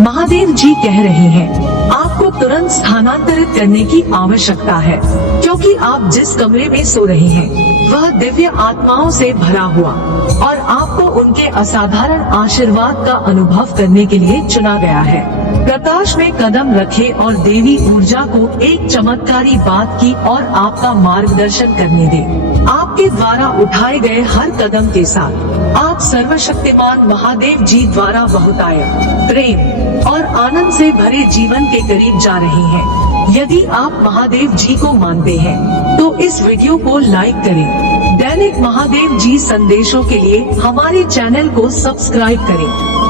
महादेव जी कह रहे हैं आपको तुरंत स्थानांतरित करने की आवश्यकता है, क्योंकि आप जिस कमरे में सो रहे हैं वह दिव्य आत्माओं से भरा हुआ और आपको उनके असाधारण आशीर्वाद का अनुभव करने के लिए चुना गया है। प्रकाश में कदम रखे और देवी ऊर्जा को एक चमत्कारी बात की और आपका मार्गदर्शन करने दे। आपके द्वारा उठाए गए हर कदम के साथ आप सर्वशक्तिमान महादेव जी द्वारा बहुतायत प्रेम और आनंद से भरे जीवन के करीब जा रहे हैं। यदि आप महादेव जी को मानते हैं तो इस वीडियो को लाइक करें। दैनिक महादेव जी संदेशों के लिए हमारे चैनल को सब्सक्राइब करें।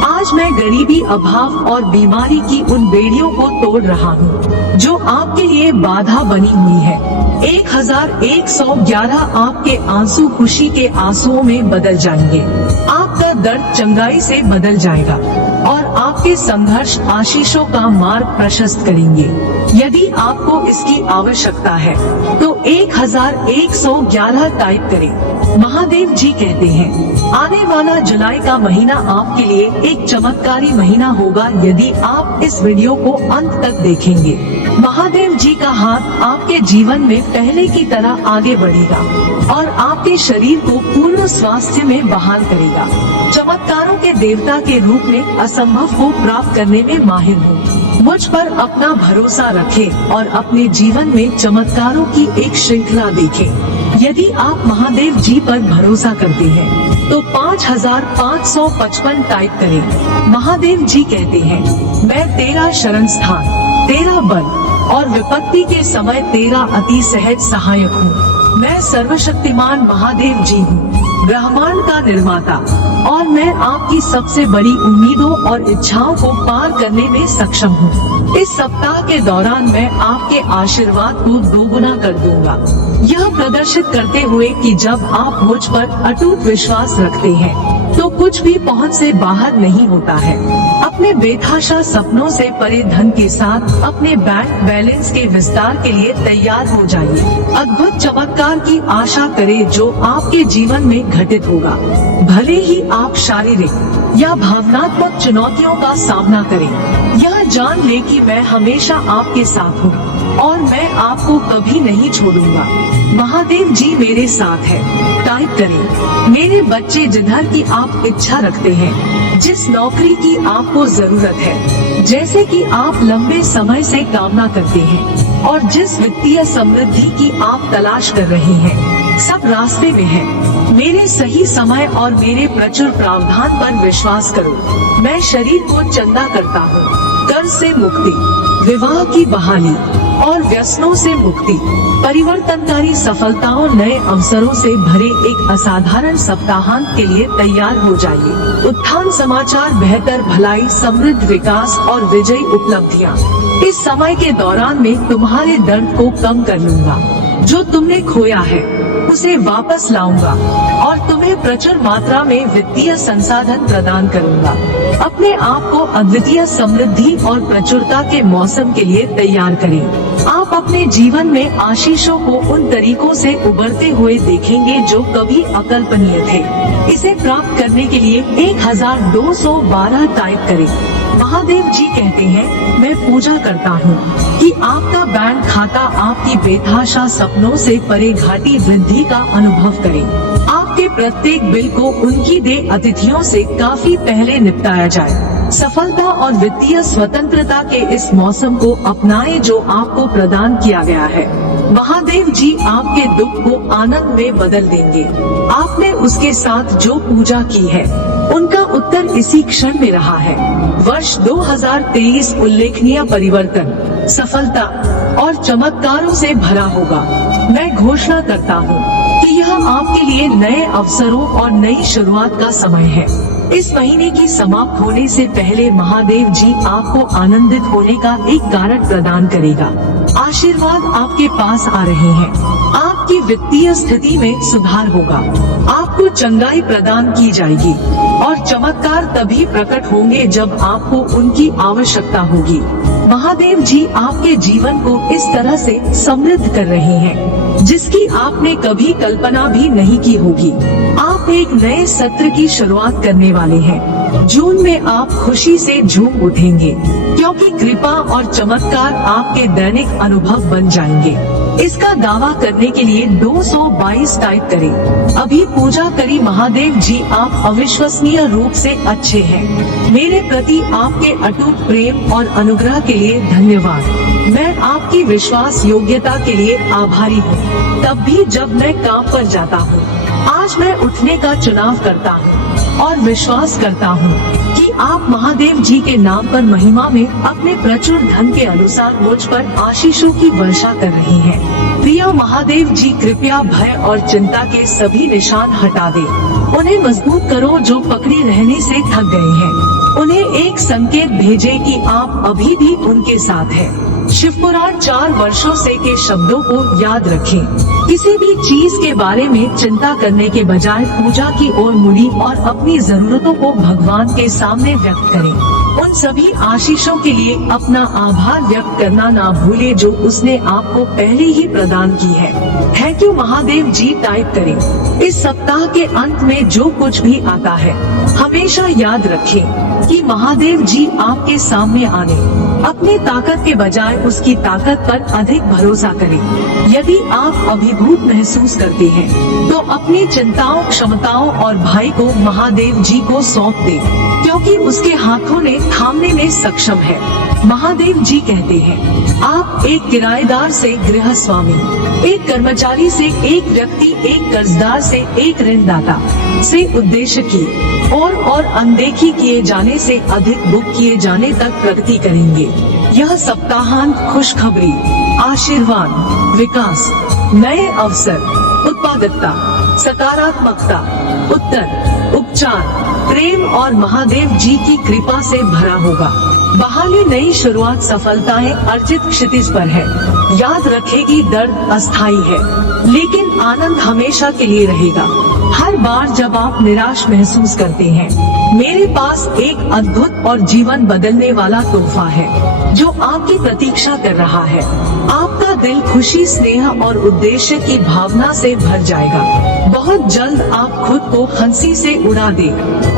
आज मैं गरीबी, अभाव और बीमारी की उन बेड़ियों को तोड़ रहा हूँ जो आपके लिए बाधा बनी हुई है। 1111 आपके आंसू खुशी के आंसुओं में बदल जाएंगे। आपका दर्द चंगाई से बदल जाएगा और आपके संघर्ष आशीषों का मार्ग प्रशस्त करेंगे। यदि आपको इसकी आवश्यकता है तो 1111 टाइप करें। महादेव जी कहते हैं आने वाला जुलाई का महीना आपके लिए एक चमत्कारी महीना होगा यदि आप इस वीडियो को अंत तक देखेंगे। महादेव जी का हाथ आपके जीवन में पहले की तरह आगे बढ़ेगा और आपके शरीर को पूर्ण स्वास्थ्य में बहाल करेगा। चमत्कारों के देवता के रूप में असंभव को प्राप्त करने में माहिर हूँ। मुझ पर अपना भरोसा रखें और अपने जीवन में चमत्कारों की एक श्रृंखला देखें। यदि आप महादेव जी पर भरोसा करते हैं तो 5555 टाइप करें। महादेव जी कहते हैं मैं तेरा शरण स्थान, तेरा बल और विपत्ति के समय तेरा अति सहज सहायक हूँ। मैं सर्वशक्तिमान महादेव जी हूँ, ब्रह्मांड का निर्माता, और मैं आपकी सबसे बड़ी उम्मीदों और इच्छाओं को पार करने में सक्षम हूँ। इस सप्ताह के दौरान मैं आपके आशीर्वाद को दोगुना कर दूंगा, यह प्रदर्शित करते हुए कि जब आप मुझ पर अटूट विश्वास रखते हैं तो कुछ भी पहुंच से बाहर नहीं होता है। अपने बेतहाशा सपनों से परे धन के साथ अपने बैंक बैलेंस के विस्तार के लिए तैयार हो जाइए। अद्भुत चमत्कार की आशा करें जो आपके जीवन में घटित होगा। भले ही आप शारीरिक या भावनात्मक चुनौतियों का सामना करें, यह जान ले कि मैं हमेशा आपके साथ हूँ और मैं आपको कभी नहीं छोड़ूंगा। महादेव जी मेरे साथ है। टाइप करें मेरे बच्चे, जिधर की आप इच्छा रखते हैं, जिस नौकरी की आपको जरूरत है, जैसे कि आप लंबे समय से कामना करते हैं, और जिस वित्तीय समृद्धि की आप तलाश कर रहे हैं, सब रास्ते में है। मेरे सही समय और मेरे प्रचुर प्रावधान पर विश्वास करो। मैं शरीर को चंगा करता हूँ, कर्ज से मुक्ति, विवाह की बहाली और व्यसनों से मुक्ति, परिवर्तनकारी सफलताओं, नए अवसरों से भरे एक असाधारण सप्ताहांत के लिए तैयार हो जाइए। उत्थान समाचार, बेहतर भलाई, समृद्ध विकास और विजयी उपलब्धियां। इस समय के दौरान मैं तुम्हारे दर्द को कम कर लूंगा। जो तुमने खोया है उसे वापस लाऊंगा और तुम्हें प्रचुर मात्रा में वित्तीय संसाधन प्रदान करूंगा। अपने आप को अद्वितीय समृद्धि और प्रचुरता के मौसम के लिए तैयार करें। आप अपने जीवन में आशीषों को उन तरीकों से उभरते हुए देखेंगे जो कभी अकल्पनीय थे। इसे प्राप्त करने के लिए 1212 टाइप करें। महादेव जी कहते हैं मैं पूजा करता हूँ कि आपका बैंक खाता आपकी बेतहाशा सपनों से परे घाटी वृद्धि का अनुभव करे। आपके प्रत्येक बिल को उनकी देय अतिथियों से काफी पहले निपटाया जाए। सफलता और वित्तीय स्वतंत्रता के इस मौसम को अपनाएं जो आपको प्रदान किया गया है। महादेव जी आपके दुख को आनंद में बदल देंगे। आपने उसके साथ जो पूजा की है उनका उत्तर इसी क्षण में रहा है। वर्ष 2023 उल्लेखनीय परिवर्तन, सफलता और चमत्कारों से भरा होगा। मैं घोषणा करता हूँ कि यह आपके लिए नए अवसरों और नई शुरुआत का समय है। इस महीने की समाप्त होने से पहले महादेव जी आपको आनंदित होने का एक कारण प्रदान करेगा। आशीर्वाद आपके पास आ रहे हैं। आपकी वित्तीय स्थिति में सुधार होगा। आपको चंगाई प्रदान की जाएगी और चमत्कार तभी प्रकट होंगे जब आपको उनकी आवश्यकता होगी। महादेव जी आपके जीवन को इस तरह से समृद्ध कर रहे हैं जिसकी आपने कभी कल्पना भी नहीं की होगी। आप एक नए सत्र की शुरुआत करने वाले हैं। जून में आप खुशी से झूम उठेंगे क्योंकि कृपा और चमत्कार आपके दैनिक अनुभव बन जाएंगे। इसका दावा करने के लिए 222 टाइप करें। अभी पूजा करी महादेव जी, आप अविश्वसनीय रूप से अच्छे हैं। मेरे प्रति आपके अटूट प्रेम और अनुग्रह के लिए धन्यवाद। मैं आपकी विश्वास योग्यता के लिए आभारी हूँ, तब भी जब मैं काम पर जाता हूँ। आज मैं उठने का चुनाव करता हूँ और विश्वास करता हूँ कि आप महादेव जी के नाम पर महिमा में अपने प्रचुर धन के अनुसार मुझ पर आशीषों की वर्षा कर रहे हैं। प्रिय महादेव जी, कृपया भय और चिंता के सभी निशान हटा दे। उन्हें मजबूत करो जो पकड़ी रहने से थक गए हैं। उन्हें एक संकेत भेजे कि आप अभी भी उनके साथ हैं। शिवपुराण 4 वर्षों से के शब्दों को याद रखें। किसी भी चीज के बारे में चिंता करने के बजाय पूजा की ओर मुड़ी और अपनी जरूरतों को भगवान के सामने व्यक्त करें। उन सभी आशीषों के लिए अपना आभार व्यक्त करना ना भूले जो उसने आपको पहले ही प्रदान की है। Thank you Mahadev ji type करें। इस सप्ताह के अंत में जो कुछ भी आता है हमेशा याद रखें कि महादेव जी आपके सामने आने अपनी ताकत के बजाय उसकी ताकत पर अधिक भरोसा करें। यदि आप अभिभूत महसूस करते हैं तो अपनी चिंताओं, क्षमताओं और भाई को महादेव जी को सौंप दें, क्योंकि उसके हाथों ने थामने में सक्षम है। महादेव जी कहते हैं, आप एक किराएदार से गृह स्वामी, एक कर्मचारी से एक व्यक्ति, एक कर्जदार से एक ऋणदाता से उद्देश्य की और अनदेखी किए जाने से अधिक बुक किए जाने तक प्रगति करेंगे। यह सप्ताहांत खुशखबरी, आशीर्वाद, विकास, नए अवसर, उत्पादकता, सकारात्मकता, उत्तर, उपचार, प्रेम और महादेव जी की कृपा से भरा होगा। बहाली, नई शुरुआत, सफलताएं अर्जित क्षितिज पर है। याद रखेगी, दर्द अस्थायी है लेकिन आनंद हमेशा के लिए रहेगा। हर बार जब आप निराश महसूस करते हैं, मेरे पास एक अद्भुत और जीवन बदलने वाला तोहफा है जो आपकी प्रतीक्षा कर रहा है। आपका दिल खुशी, स्नेह और उद्देश्य की भावना से भर जाएगा। बहुत जल्द आप खुद को हंसी से उड़ा दे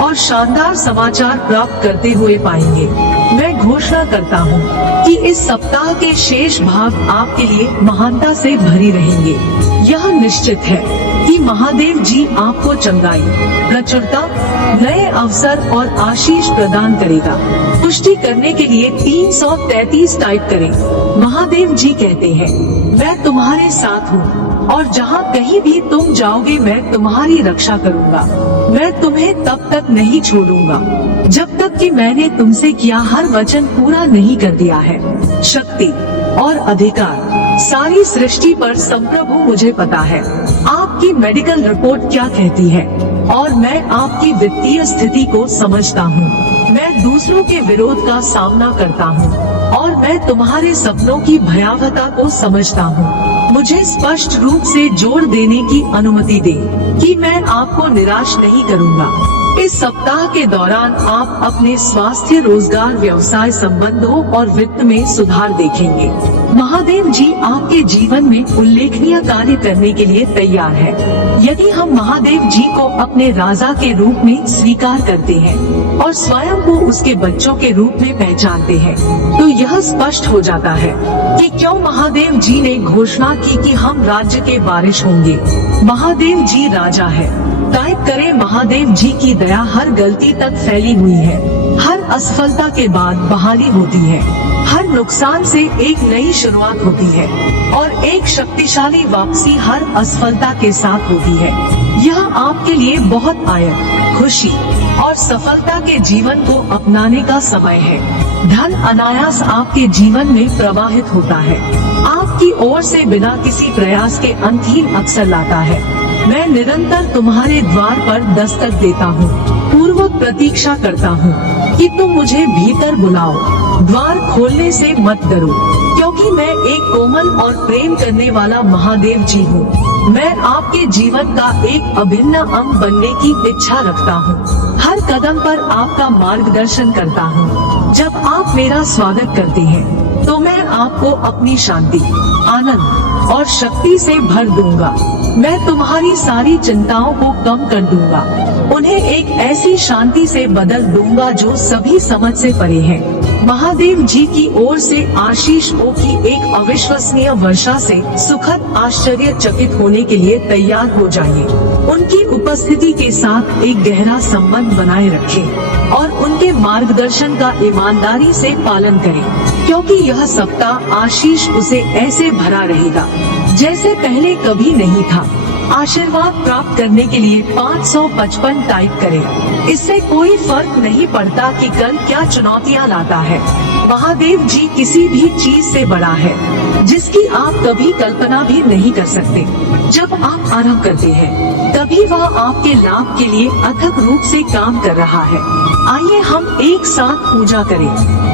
और शानदार समाचार प्राप्त करते हुए पाएंगे। मैं घोषणा करता हूँ कि इस सप्ताह के शेष भाग आपके लिए महानता से भरी रहेंगे। यह निश्चित है कि महादेव जी आपको चंगाई, प्रचुरता, नए अवसर और आशीष प्रदान करेगा। पुष्टि करने के लिए 333 टाइप करें। महादेव जी कहते हैं, मैं तुम्हारे साथ हूँ और जहाँ कहीं भी तुम जाओगे मैं तुम्हारी रक्षा करूँगा। मैं तुम्हें तब तक नहीं छोड़ूंगा जब तक कि मैंने तुमसे किया हर वचन पूरा नहीं कर दिया है। शक्ति और अधिकार सारी सृष्टि पर संप्रभु मुझे पता है। आपकी मेडिकल रिपोर्ट क्या कहती है और मैं आपकी वित्तीय स्थिति को समझता हूँ। मैं दूसरों के विरोध का सामना करता हूँ और मैं तुम्हारे सपनों की भयावहता को समझता हूँ। मुझे स्पष्ट रूप से जोर देने की अनुमति दे कि मैं आपको निराश नहीं करूँगा। इस सप्ताह के दौरान आप अपने स्वास्थ्य, रोजगार, व्यवसाय, संबंधों और वित्त में सुधार देखेंगे। महादेव जी आपके जीवन में उल्लेखनीय कार्य करने के लिए तैयार है। यदि हम महादेव जी को अपने राजा के रूप में स्वीकार करते हैं और स्वयं को उसके बच्चों के रूप में पहचानते हैं, तो यह स्पष्ट हो जाता है कि क्यों महादेव जी ने घोषणा की कि हम राज्य के वारिस होंगे। महादेव जी राजा है। टाइप करें, महादेव जी की दया हर गलती तक फैली हुई है। हर असफलता के बाद बहाली होती है। हर नुकसान से एक नई शुरुआत होती है और एक शक्तिशाली वापसी हर असफलता के साथ होती है। यह आपके लिए बहुत आयत, खुशी और सफलता के जीवन को अपनाने का समय है। धन अनायास आपके जीवन में प्रवाहित होता है। आपकी ओर से बिना किसी प्रयास के अंतहीन अवसर लाता है। मैं निरंतर तुम्हारे द्वार पर दस्तक देता हूँ, पूर्वक प्रतीक्षा करता हूँ कि तुम मुझे भीतर बुलाओ। द्वार खोलने से मत डरो, क्योंकि मैं एक कोमल और प्रेम करने वाला महादेव जी हूँ। मैं आपके जीवन का एक अभिन्न अंग बनने की इच्छा रखता हूँ। हर कदम पर आपका मार्गदर्शन करता हूँ। जब आप मेरा स्वागत करते हैं, तो मैं आपको अपनी शांति, आनंद और शक्ति से भर दूंगा। मैं तुम्हारी सारी चिंताओं को कम कर दूंगा, उन्हें एक ऐसी शांति से बदल दूंगा जो सभी समझ से परे है। महादेव जी की ओर से आशीषों की एक अविश्वसनीय वर्षा से सुखद आश्चर्यचकित होने के लिए तैयार हो जाइए। उनकी उपस्थिति के साथ एक गहरा संबंध बनाए रखें और उनके मार्गदर्शन का ईमानदारी से पालन करें, क्योंकि यह सप्ताह आशीष उसे ऐसे भरा रहेगा जैसे पहले कभी नहीं था। आशीर्वाद प्राप्त करने के लिए 555 टाइप करें। इससे कोई फर्क नहीं पड़ता कि कल क्या चुनौतियां लाता है। महादेव जी किसी भी चीज से बड़ा है, जिसकी आप कभी कल्पना भी नहीं कर सकते। जब आप आरंभ करते हैं, तभी वह आपके लाभ के लिए अथक रूप से काम कर रहा है। आइए हम एक साथ पूजा करें।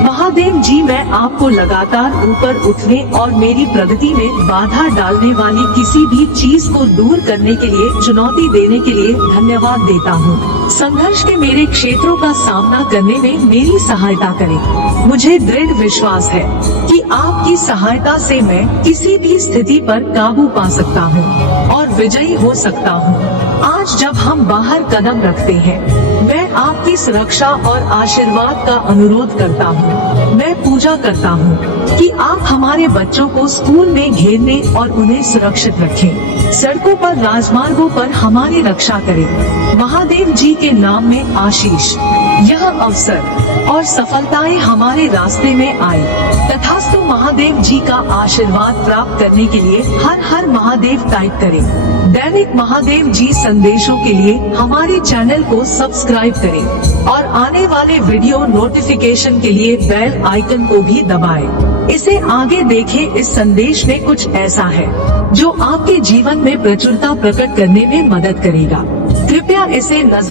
महादेव जी, मैं आपको लगातार ऊपर उठने और मेरी प्रगति में बाधा डालने वाली किसी भी चीज को दूर करने के लिए, चुनौती देने के लिए धन्यवाद देता हूँ। संघर्ष के मेरे क्षेत्रों का सामना करने में मेरी सहायता करें। मुझे दृढ़ विश्वास है कि आपकी सहायता से मैं किसी भी स्थिति पर काबू पा सकता हूँ और विजयी हो सकता हूँ। आज जब हम बाहर कदम रखते हैं, मैं आपकी सुरक्षा और आशीर्वाद का अनुरोध करता हूँ। मैं पूजा करता हूँ कि आप हमारे बच्चों को स्कूल में घेरने और उन्हें सुरक्षित रखें। सड़कों पर, राजमार्गों पर हमारी रक्षा करें। महादेव जी के नाम में आशीष, यह अवसर और सफलताएं हमारे रास्ते में आए। तथास्तु। महादेव जी का आशीर्वाद प्राप्त करने के लिए हर हर महादेव टाइप करें। दैनिक महादेव जी संदेशों के लिए हमारे चैनल को सब्सक्राइब करें और आने वाले वीडियो नोटिफिकेशन के लिए बेल आइकन को भी दबाएं। इसे आगे देखें। इस संदेश में कुछ ऐसा है जो आपके जीवन में प्रचुरता प्रकट करने में मदद करेगा। कृपया इसे नजर